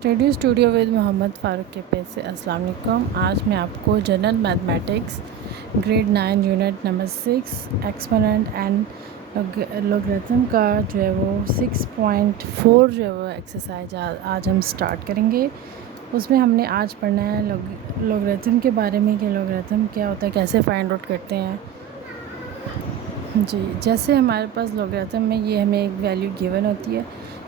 Study studio with Mohammad Farooq के page से अस्सलाम वालेकुम। आज मैं आपको general mathematics grade 9 unit number 6 exponent and logarithm का जो है वो 6.4 जो है वो एक्सरसाइज आज हम स्टार्ट करेंगे। उसमें हमने आज पढ़ना है लॉगरिथम के बारे में कि लॉगरिथम क्या होता है, कैसे फाइंड आउट करते हैं। जी, जैसे हमारे पास लॉगरिथम में ये हमें एक वैल्यू गिवन होती है,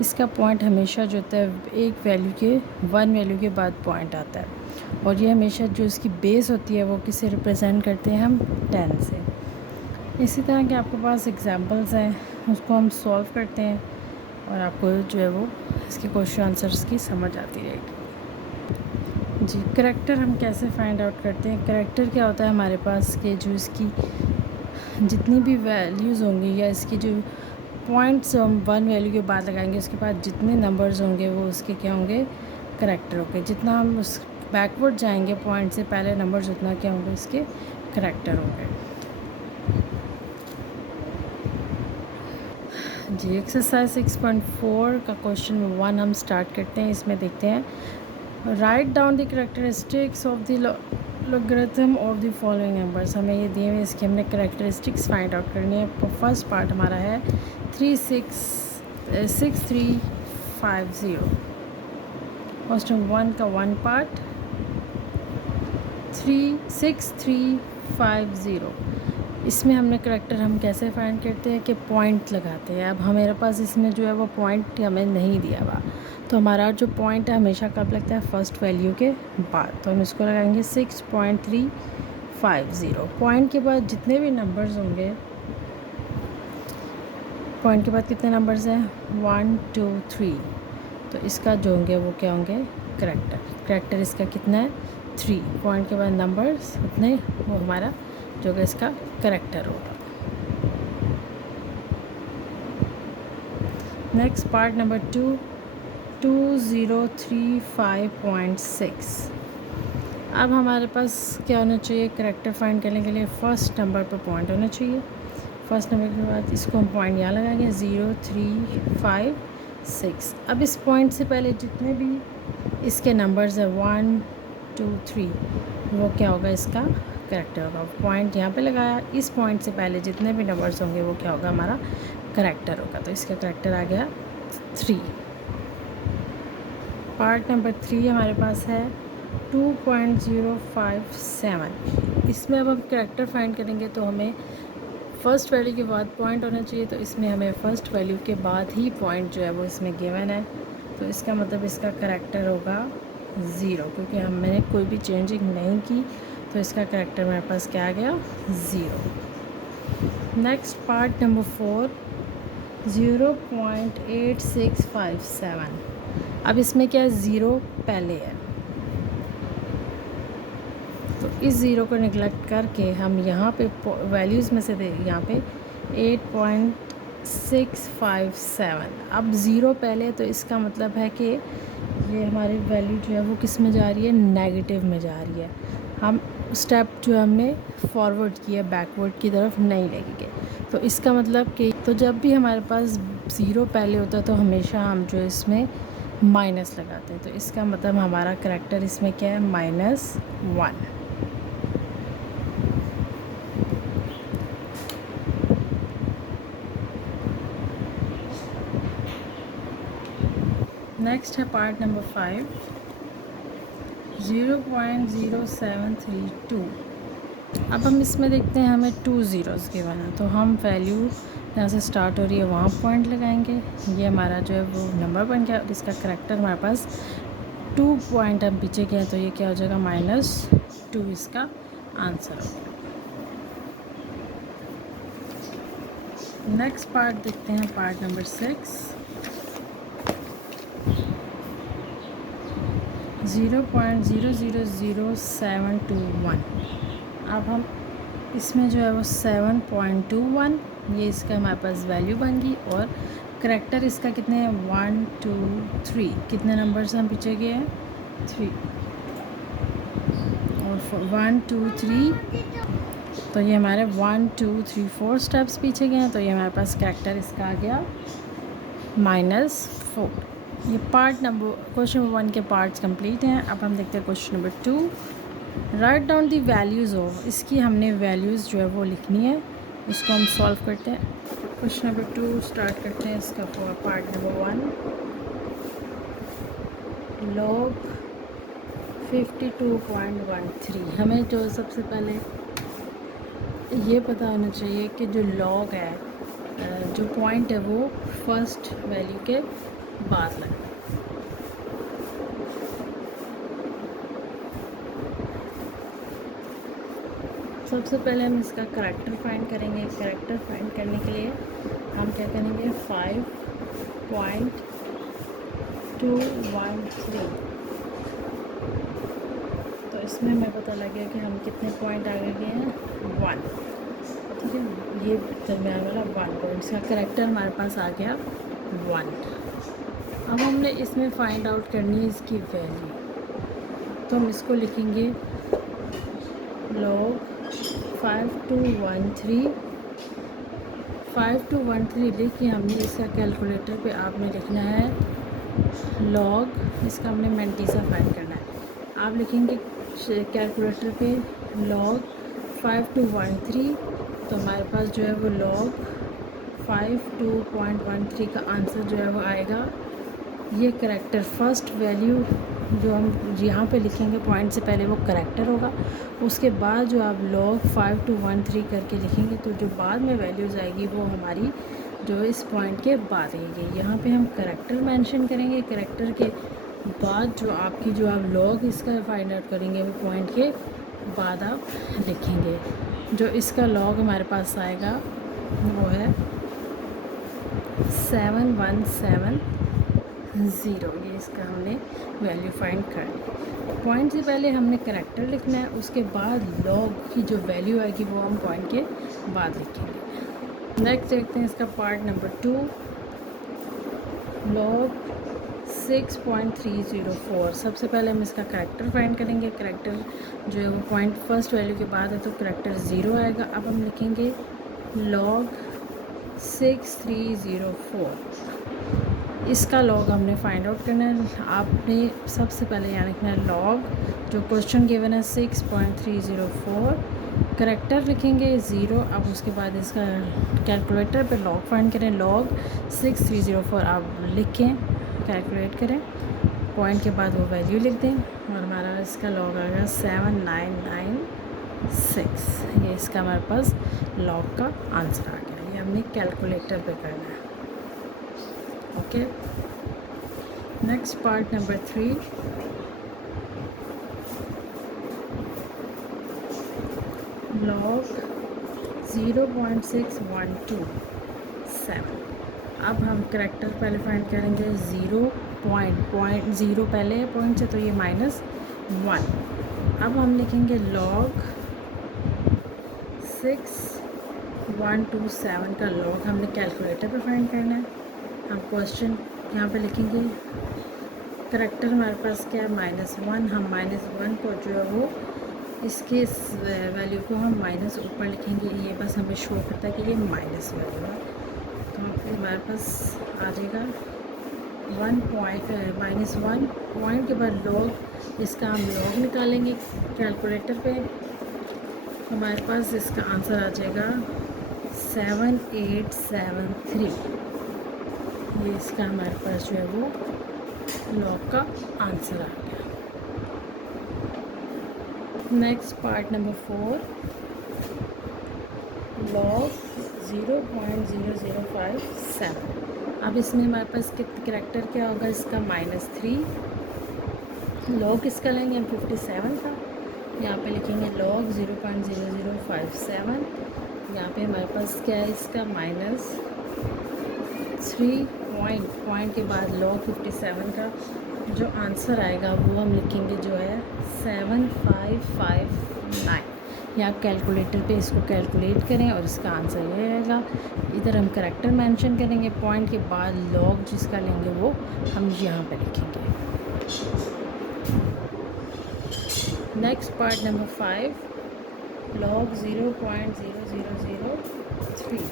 इसका पॉइंट हमेशा जो होता है एक वैल्यू के 1 वैल्यू के बाद पॉइंट आता है, और ये हमेशा जो इसकी बेस होती है वो किससे रिप्रेजेंट करते हैं हम 10 से। इसी तरह के आपके पास एग्जांपल्स हैं, उसको हम सॉल्व करते हैं और आपको जो है वो इसके क्वेश्चन आंसर्स की समझ आती रहेगी। जी, करैक्टर हम कैसे फाइंड आउट करते हैं। करैक्टर क्या होता है हमारे पास कि जो इसकी जितनी भी वैल्यूज़ होंगी या इसकी जो पॉइंट्स हम 1 वैल्यू के बाद लगाएंगे, उसके बाद जितने नंबर्स होंगे वो उसके क्या होंगे, करैक्टर होंगे। जितना हम उस बैकवर्ड जाएंगे पॉइंट से पहले नंबर्स, उतना क्या होंगे, इसके करैक्टर होंगे। जी, एक्सरसाइज 6.4 का क्वेश्चन 1 हम स्टार्ट करते हैं। इसमें देखते हैं, write down the characteristics of the logarithm of the following numbers. हमें ये दिए हुए, इसकी हमने करैक्टरिस्टिक्स फाइंड आउट करनी है। फर्स्ट पार्ट हमारा है 6350। क्वेश्चन 1 का 1 पार्ट 6350, इसमें हमने करैक्टर हम कैसे फाइंड करते हैं कि पॉइंट लगाते हैं। अब हमारे पास इसमें जो है वो पॉइंट हमें नहीं दिया हुआ, तो हमारा जो पॉइंट है हमेशा कब लगता है, फर्स्ट वैल्यू के बाद। तो हम इसको लगाएंगे 6.350। पॉइंट के बाद जितने भी नंबर्स होंगे, पॉइंट के बाद कितने नंबर्स हैं, 1 2 3, तो इसका जो होंगे वो क्या होंगे, करैक्टर। करैक्टर इसका कितना है, 3। पॉइंट के बाद नंबर्स उतने, वो हमारा जो होगा इसका करैक्टर होगा। Next part number 2, 2035.6। अब हमारे पास क्या होना चाहिए, करैक्टर फाइंड करने के लिए फर्स्ट नंबर पर पॉइंट होना चाहिए। फर्स्ट नंबर के बाद इसको हम पॉइंट यहाँ लगाएंगे 0356। अब इस पॉइंट से पहले जितने भी इसके नंबर्स हैं 1 2 3, वो क्या होगा, इसका करैक्टर होगा। पॉइंट यहाँ पे लगाया, इस पॉइंट से पहले जितने भी नंबर्स होंगे वो क्या होगा, हमारा करैक्टर होगा। तो इसका करैक्टर आ गया 3। पार्ट नंबर 3 हमारे पास है 2.057। इसमें अब हम करैक्टर फाइंड करेंगे तो हमें फ़र्स्ट वैल्यू के बाद पॉइंट होना चाहिए, तो इसमें हमें फ़र्स्ट वैल्यू के बाद ही पॉइंट जो है वो इसमें गिवन है, तो इसका मतलब इसका करैक्टर होगा 0, क्योंकि हमने कोई भी चेंजिंग नहीं की, तो इसका करैक्टर हमारे पास क्या आ गया, 0। Next part number 4, 0.8657। अब इसमें क्या है, 0 पहले है, तो इस ज़ीरो को निगलेक्ट करके हम यहाँ पे वैल्यूज़ में से यहाँ पे 8.657। अब ज़ीरो पहले, तो इसका मतलब है कि ये हमारी वैल्यू जो है वो किस में जा रही है, नेगेटिव में जा रही है। हम स्टेप जो हमने फॉरवर्ड किया, बैकवर्ड की तरफ नहीं लेंगे। तो इसका मतलब कि तो जब भी हमारे पास ज़ीरो पहले होता है तो हमेशा हम जो इसमें माइनस लगाते हैं, तो इसका मतलब हमारा करैक्टर इसमें क्या है, -1। नेक्स्ट है पार्ट नंबर 5, 0.0732। अब हम इसमें देखते हैं, हमें 2 ज़ीरोज़ के बना, तो हम वैल्यू जहाँ से स्टार्ट हो रही है वहाँ पॉइंट लगाएंगे। ये हमारा जो है वो नंबर बन गया, और इसका करैक्टर हमारे पास 2 पॉइंट हम पीछे गए, तो ये क्या हो जाएगा, -2 इसका आंसर हो गया। नेक्स्ट पार्ट देखते हैं, पार्ट नंबर 6, 0.000721। अब हम इसमें जो है वो 7.21, ये इसका हमारे पास वैल्यू बन गई, और करैक्टर इसका कितने हैं, 1 2 3, कितने नंबर से हम पीछे गए हैं, 3, और 1 2 3, तो ये हमारे 1 2 3 4 स्टेप्स पीछे गए हैं, तो ये हमारे पास करैक्टर इसका आ गया -4। ये क्वेश्चन नंबर 1 के पार्ट्स कंप्लीट हैं। अब हम देखते हैं question number 2। Write down the values of, इसकी हमने वैल्यूज़ जो है वो लिखनी है। इसको हम सॉल्व करते हैं। क्वेश्चन नंबर 2 स्टार्ट करते हैं। इसका पार्ट नंबर 1, लॉग 52.13। हमें जो सबसे पहले ये पता होना चाहिए कि जो लॉग है, जो पॉइंट है वो फर्स्ट वैल्यू के बाद लगे। सबसे पहले हम इसका करैक्टर फाइंड करेंगे। करैक्टर फाइंड करने के लिए हम क्या करेंगे, 5.213। तो इसमें हमें पता लग गया कि हम कितने पॉइंट आगे गए हैं, 1। ठीक है, ये दरमियान वाला 1 पॉइंट, इसका करैक्टर हमारे पास आ गया 1। अब हमने इसमें फाइंड आउट करनी है इसकी वैल्यू। तो हम इसको लिखेंगे लॉग 5213 लिख के हमने इसका कैलकुलेटर पे आपने लिखना है लॉग, इसका हमने मैंटीसा फाइंड करना है। आप लिखेंगे कैलकुलेटर पे लॉग 5213, तो हमारे पास जो है वो लॉग 52.13 का आंसर जो है वो आएगा। ये करैक्टर फर्स्ट वैल्यू जो हम यहाँ पे लिखेंगे पॉइंट से पहले वो करैक्टर होगा। उसके बाद जो आप लॉग 5213 करके लिखेंगे तो जो बाद में वैल्यूज़ आएगी वो हमारी जो इस पॉइंट के बाद रहेगी। यहाँ पे हम करैक्टर मेंशन करेंगे। करैक्टर के बाद जो आप लॉग इसका फाइंड आउट करेंगे वो पॉइंट के बाद आप लिखेंगे। जो इसका लॉग हमारे पास आएगा वो है 7170। ये इसका हमने वैल्यू फाइंड कर ली। पॉइंट से पहले हमने करैक्टर लिखना है, उसके बाद लॉग की जो वैल्यू आएगी वो हम पॉइंट के बाद लिखेंगे। नेक्स्ट देखते हैं इसका पार्ट नंबर 2, लॉग 6.304। सबसे पहले हम इसका करैक्टर फाइंड करेंगे। करैक्टर जो है वो पॉइंट फर्स्ट वैल्यू के बाद है तो करैक्टर 0 आएगा। अब हम लिखेंगे लॉग 6304। इसका लॉग हमने फाइंड आउट करना है। आपने सबसे पहले यहाँ लिखना है लॉग, जो क्वेश्चन गिवन है 6.304, करैक्टर लिखेंगे 0। अब उसके बाद इसका कैलकुलेटर पे लॉग फाइंड करें। लॉग 6304 आप लिखें, कैलकुलेट करें, पॉइंट के बाद वो वैल्यू लिख दें और हमारा इसका लॉग आएगा 7996। ये इसका हमारे पास लॉग का आंसर आ गया। ये हमने कैलकुलेटर पे करना है। Okay, next part number 3, log 0.6127। अब हम करैक्टर पहले फाइंड करेंगे। 0 पहले है पॉइंट से तो ये -1। अब हम लिखेंगे लॉग 6127 का लॉग हमने कैलकुलेटर पे फाइंड करना है। हम क्वेश्चन यहाँ पे लिखेंगे, करैक्टर हमारे पास क्या है -1। हम -1 को जो है वो इसके वैल्यू को हम माइनस ऊपर लिखेंगे। ये बस हमें शो करता है कि ये माइनस वैल्यू है। तो हमारे पास आ जाएगा -1 पॉइंट के बाद लॉग, इसका हम लॉग निकालेंगे कैलकुलेटर पे। हमारे पास इसका आंसर आ जाएगा 7873। ये इसका हमारे पास जो है वो लॉग का आंसर आ गया। Next part number 4, log 0.0057। अब इसमें हमारे पास करैक्टर क्या होगा, इसका -3। लॉग इसका लेंगे हम 57 का। यहाँ पे लिखेंगे लॉग 0.0057। यहाँ पे हमारे पास क्या है, इसका -3 पॉइंट के बाद लॉग 57 का जो आंसर आएगा वो हम लिखेंगे जो है 7559। या आप कैलकुलेटर पे इसको कैलकुलेट करें और इसका आंसर ये रहेगा। इधर हम करैक्टर मेंशन करेंगे, पॉइंट के बाद लॉग जिसका लेंगे वो हम यहाँ पे लिखेंगे। Next part number 5, log 0.0003।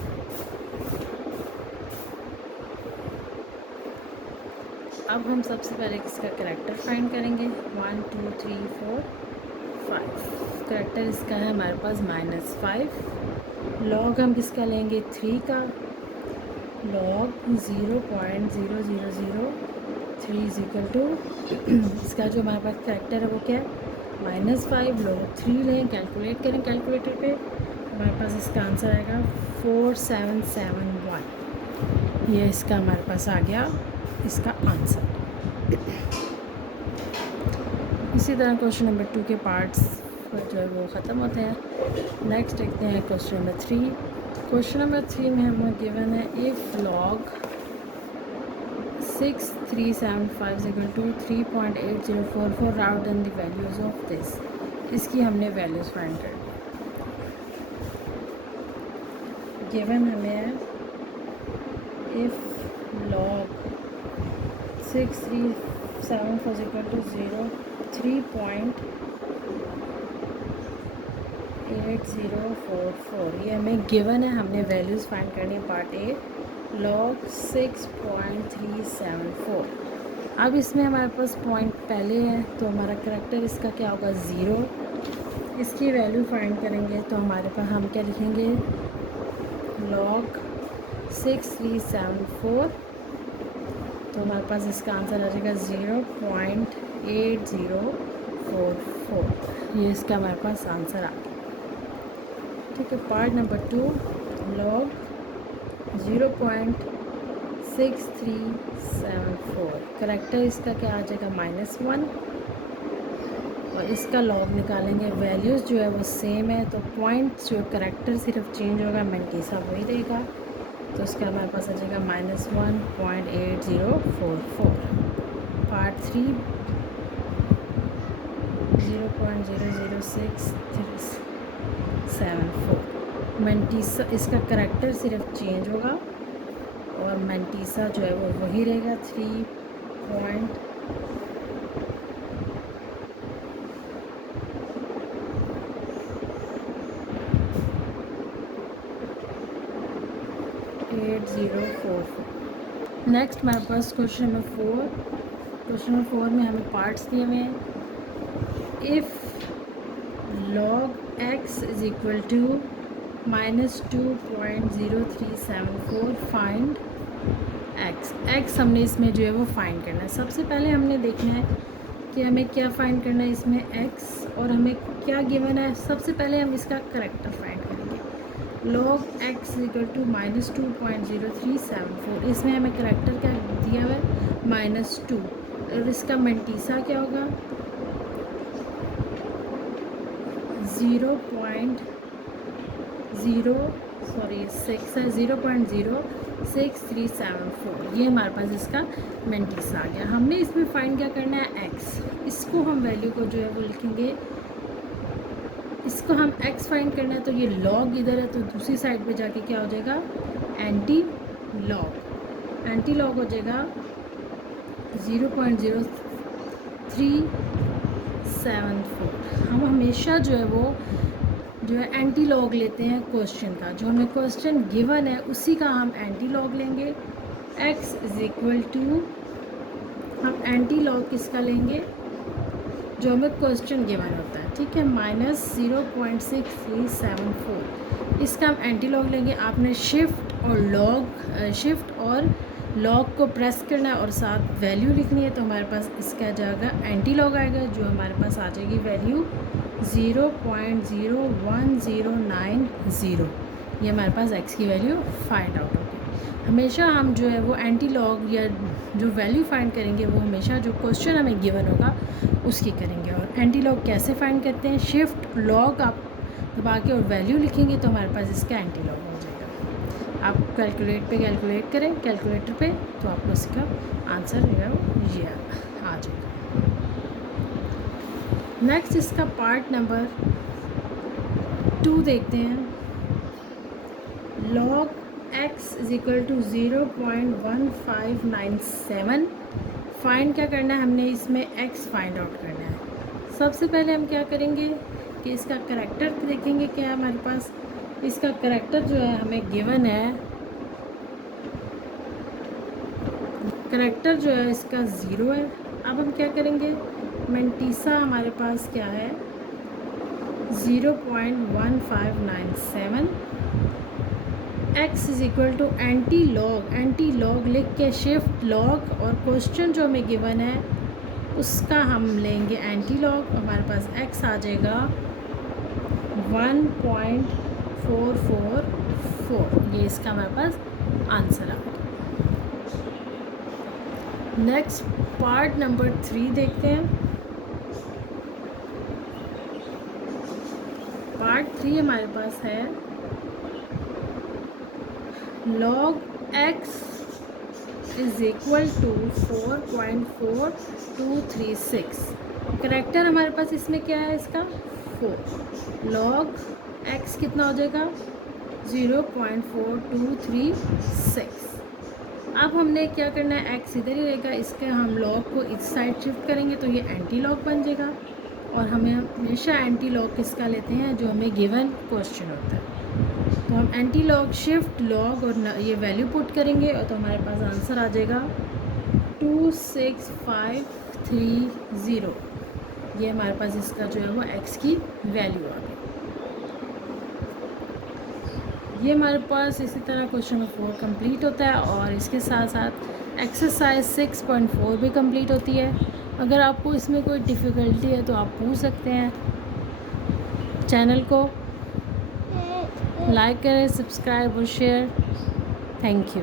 अब हम सबसे पहले इसका करैक्टर फाइंड करेंगे। 1 2 3 4 5। करैक्टर इसका है हमारे पास -5। लॉग हम किसका लेंगे? 3 का। लॉग 0.0003 इक्वल टू इसका जो हमारे पास करैक्टर है वो क्या है? -5। लॉग 3 लें, कैलकुलेट करें कैलकुलेटर पे, हमारे पास इसका आंसर आएगा 4771। ये इसका हमारे पास आ गया इसका आंसर। इसी तरह क्वेश्चन नंबर 2 के पार्ट्स जो है वो ख़त्म होते हैं। नेक्स्ट देखते हैं क्वेश्चन नंबर 3। क्वेश्चन नंबर 3 में हमें गिवन है if log 6375 equal to 3.8044 round and the values of this. इसकी हमने वैल्यूज़ फाइंड करनी है। गिवन हमें है इफ़ लॉग 6375 इक्वल टू 3.8044, ये हमें गिवन है। हमने वैल्यूज़ फाइंड करनी है। Part A log 6.374। अब इसमें हमारे पास पॉइंट पहले है तो हमारा करैक्टर इसका क्या होगा? 0। इसकी वैल्यू फाइंड करेंगे तो हमारे पास हम क्या लिखेंगे? लॉग 6374, तो हमारे पास इसका आंसर आ जाएगा 0.8044। ये इसका हमारे पास आंसर आ गया। ठीक है। Part number 2 log 0.6374। करैक्टर इसका क्या आ जाएगा? -1। और इसका लॉग निकालेंगे। वैल्यूज़ जो है वो सेम है तो पॉइंट्स जो करैक्टर सिर्फ चेंज होगा, मेंटीसा वही रहेगा। तो इसका हमारे पास आ जाएगा -1.8044। पार्ट 3 0.006374। मेंटीसा इसका करैक्टर सिर्फ चेंज होगा और मेंटीसा जो है वो वही रहेगा 3.8044। नेक्स्ट हमारे पास क्वेश्चन नंबर 4। क्वेश्चन नंबर 4 में हमें पार्ट्स दिए हुए हैं। If log x is equal to -2.0374 find x। हमने इसमें जो है वो फाइंड करना है। सबसे पहले हमने देखना है कि हमें क्या फाइंड करना है इसमें x, और हमें क्या गिवन है। सबसे पहले हम इसका करैक्टर फाइंड करेंगे। log x equal to -2.0374। इसमें हमें करैक्टर क्या दिया हुआ है? -2। और इसका मेंटीसा क्या होगा? 0.6374। ये हमारे पास इसका मेंटीसा आ गया। हमने इसमें फाइंड क्या करना है? x। इसको हम वैल्यू को जो है वो लिखेंगे। इसको हम x फाइंड करना है तो ये log इधर है तो दूसरी साइड पे जाके क्या हो जाएगा? एंटी लॉग हो जाएगा 0.0374। हम हमेशा जो है वो एंटी लॉग लेते हैं क्वेश्चन का। जो हमें क्वेश्चन गिवन है उसी का हम एंटी लॉग लेंगे। x इज इक्वल टू हम एंटी लॉग किसका लेंगे? जो हमें क्वेश्चन गिवन होता है। ठीक है। -0.6374 इसका हम एंटी लॉग लेंगे। आपने शिफ्ट और लॉग को प्रेस करना है और साथ वैल्यू लिखनी है। तो हमारे पास इसका जाएगा एंटी लॉग आएगा, जो हमारे पास आ जाएगी वैल्यू 0.01090। ये हमारे पास x की वैल्यू फाइंड आउट होगी। हमेशा हम जो है वो एंटी लॉग या जो वैल्यू फाइंड करेंगे वो हमेशा जो क्वेश्चन हमें गिवन होगा उसकी करेंगे। और एंटी लॉग कैसे फाइंड करते हैं? शिफ्ट लॉग आप दबा के और वैल्यू लिखेंगे तो हमारे पास इसका एंटी लॉग हो जाएगा। आप कैलकुलेट करें कैलकुलेटर पे तो आपको इसका आंसर जो है ये आ जाएगा। नेक्स्ट इसका पार्ट नंबर 2 देखते हैं। log x is equal to 0.1597। Find क्या करना है? हमने इसमें x फाइंड आउट करना है। सबसे पहले हम क्या करेंगे कि इसका करैक्टर देखेंगे क्या है हमारे पास। इसका करैक्टर जो है हमें गिवन है। करैक्टर जो है इसका 0 है। अब हम क्या करेंगे, मेंटीसा हमारे पास क्या है 0.1597, x is equal to anti log लिख के शिफ्ट लॉग, और क्वेश्चन जो हमें गिवन है उसका हम लेंगे एंटी लॉग, हमारे पास x आ जाएगा 1.444, ये इसका हमारे पास आंसर आ गया। नेक्स्ट पार्ट नंबर 3 देखते हैं। पार्ट 3 हमारे पास है log x is equal to 4.4236। Character हमारे पास इसमें क्या है इसका 4, log x कितना हो जाएगा 0.4236। अब हमने क्या करना है, x इधर ही रहेगा, इसके हम लॉग को इस साइड शिफ्ट करेंगे तो ये एंटी लॉग बन जाएगा। और हमें हमेशा एंटी लॉग किसका लेते हैं, जो हमें गिवन क्वेश्चन होता है। तो हम एंटी लॉग शिफ्ट लॉग और ये वैल्यू पुट करेंगे और तो हमारे पास आंसर आ जाएगा 26530। ये हमारे पास इसका जो है वो x की वैल्यू आ गई। ये हमारे पास इसी तरह क्वेश्चन नंबर 4 कंप्लीट होता है, और इसके साथ साथ एक्सरसाइज 6.4 भी कंप्लीट होती है। अगर आपको इसमें कोई डिफ़िकल्टी है तो आप पूछ सकते हैं। चैनल को लाइक करें, सब्सक्राइब और शेयर। Thank you.